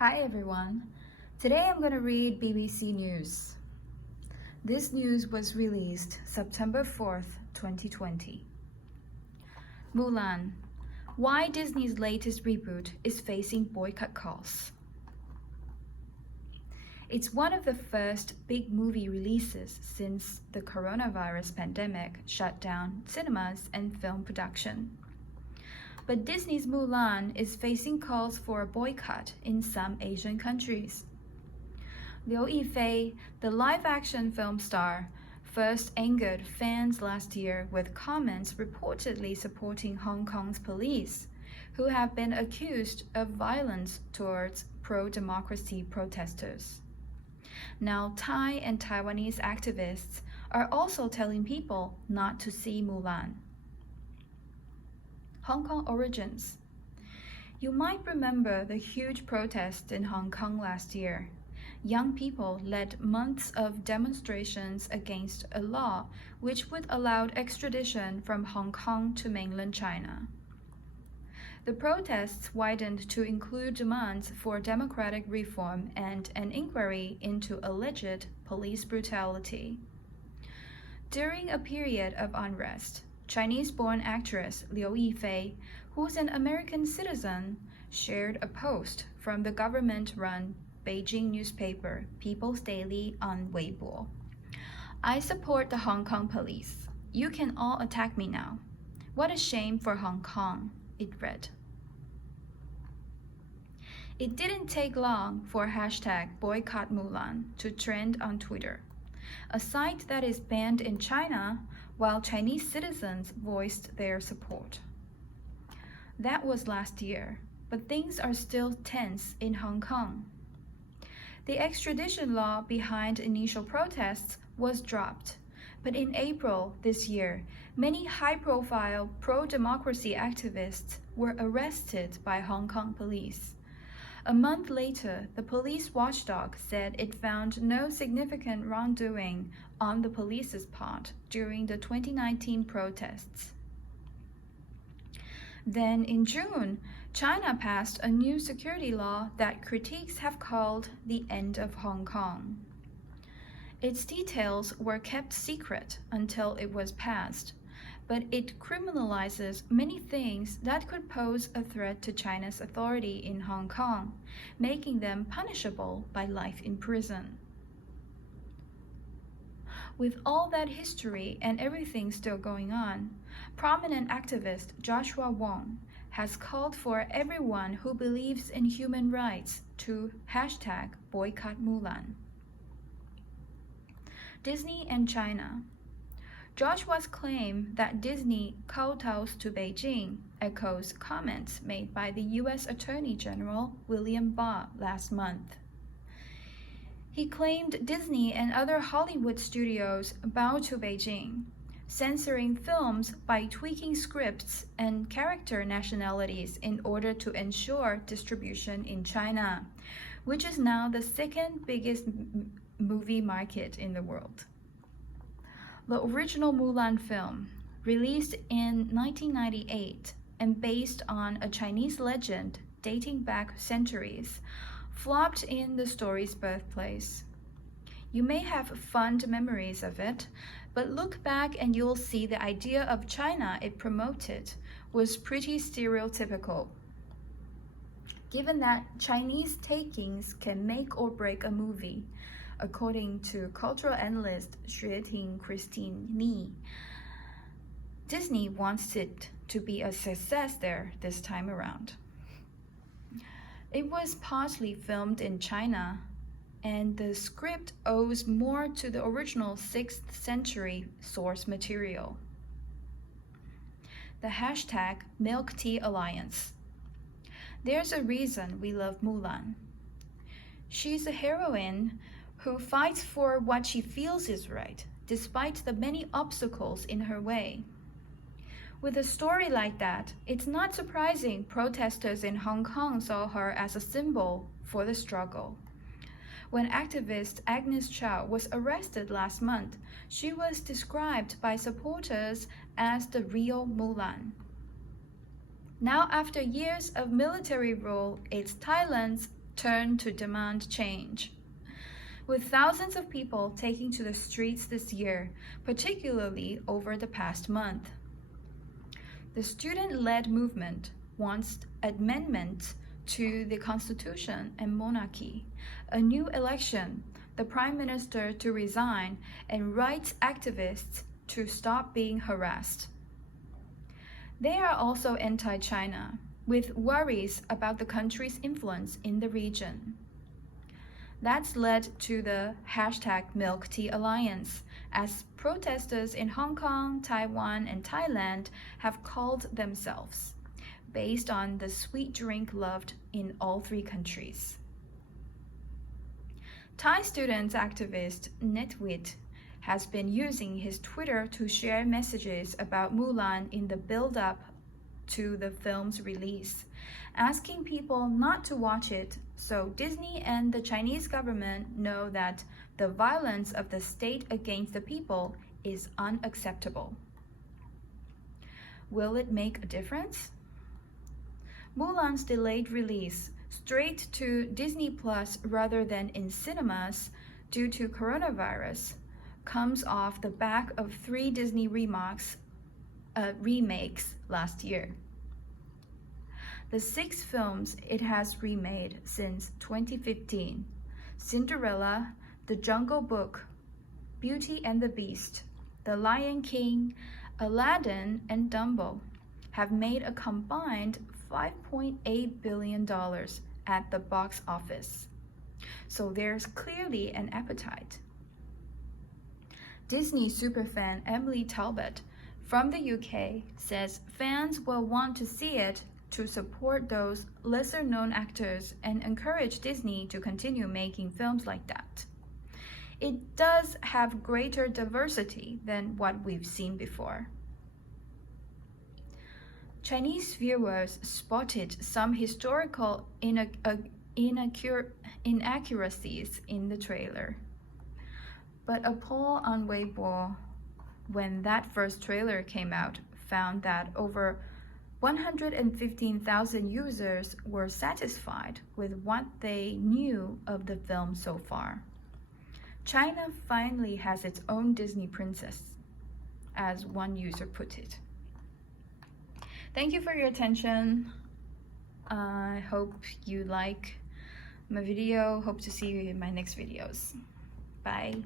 Hi everyone. Today I'm going to read BBC News. This news was released September 4th, 2020. Mulan. Why Disney's latest reboot is facing boycott calls. It's one of the first big movie releases since the coronavirus pandemic shut down cinemas and film production. But Disney's Mulan is facing calls for a boycott in some Asian countries. Liu Yifei, the live-action film star, first angered fans last year with comments reportedly supporting Hong Kong's police, who have been accused of violence towards pro-democracy protesters. Now, Thai and Taiwanese activists are also telling people not to see Mulan. Hong Kong origins. You might remember the huge protest in Hong Kong last year. Young people led months of demonstrations against a law which would allow extradition from Hong Kong to mainland China. The protests widened to include demands for democratic reform and an inquiry into alleged police brutality. During a period of unrest, Chinese-born actress Liu Yifei, who's an American citizen, shared a post from the government-run Beijing newspaper People's Daily on Weibo. I support the Hong Kong police. You can all attack me now. What a shame for Hong Kong, it read. It didn't take long for hashtag boycott Mulan to trend on Twitter, a site that is banned in China while Chinese citizens voiced their support. That was last year, but things are still tense in Hong Kong. The extradition law behind initial protests was dropped, but in April this year, many high-profile pro-democracy activists were arrested by Hong Kong police. A month later, the police watchdog said it found no significant wrongdoing on the police's part during the 2019 protests. Then in June, China passed a new security law that critics have called the end of Hong Kong. Its details were kept secret until it was passed, but it criminalizes many things that could pose a threat to China's authority in Hong Kong, making them punishable by life in prison. With all that history and everything still going on, prominent activist Joshua Wong has called for everyone who believes in human rights to hashtag boycott Mulan. Disney and China. Joshua's claim that Disney kowtows to Beijing echoes comments made by the U.S. Attorney General William Barr last month. He claimed Disney and other Hollywood studios bow to Beijing, censoring films by tweaking scripts and character nationalities in order to ensure distribution in China, which is now the second biggest movie market in the world. The original Mulan film, released in 1998 and based on a Chinese legend dating back centuries, flopped in the story's birthplace. You may have fond memories of it, but look back and you'll see the idea of China it promoted was pretty stereotypical. Given that Chinese takings can make or break a movie, according to cultural analyst Xueting Christine Ni, Disney wants it to be a success there this time around. It was partly filmed in China, and the script owes more to the original 6th century source material. The hashtag Milk Tea Alliance. There's a reason we love Mulan. She's a heroine who fights for what she feels is right, despite the many obstacles in her way. With a story like that, it's not surprising protesters in Hong Kong saw her as a symbol for the struggle. When activist Agnes Chow was arrested last month, she was described by supporters as the real Mulan. Now, after years of military rule, it's Thailand's turned to demand change. With thousands of people taking to the streets this year, particularly over the past month. The student-led movement wants amendments to the constitution and monarchy, a new election, the prime minister to resign, and rights activists to stop being harassed. They are also anti-China, with worries about the country's influence in the region. That's led to the #MilkTeaAlliance, as protesters in Hong Kong, Taiwan, and Thailand have called themselves, based on the sweet drink loved in all three countries. Thai student activist Netwit has been using his Twitter to share messages about Mulan in the build-up to the film's release, asking people not to watch it so Disney and the Chinese government know that the violence of the state against the people is unacceptable. Will it make a difference? Mulan's delayed release straight to Disney Plus rather than in cinemas due to coronavirus comes off the back of 3 Disney remakes last year. The 6 films it has remade since 2015, Cinderella, The Jungle Book, Beauty and the Beast, The Lion King, Aladdin, and Dumbo, have made a combined $5.8 billion at the box office. So there's clearly an appetite. Disney superfan Emily Talbot from the UK says fans will want to see it to support those lesser-known actors and encourage Disney to continue making films like that. It does have greater diversity than what we've seen before. Chinese viewers spotted some historical inaccuracies in the trailer. But a poll on Weibo, when that first trailer came out, found that over 115,000 users were satisfied with what they knew of the film so far. China finally has its own Disney princess, as one user put it. Thank you for your attention. I hope you like my video. Hope to see you in my next videos. Bye.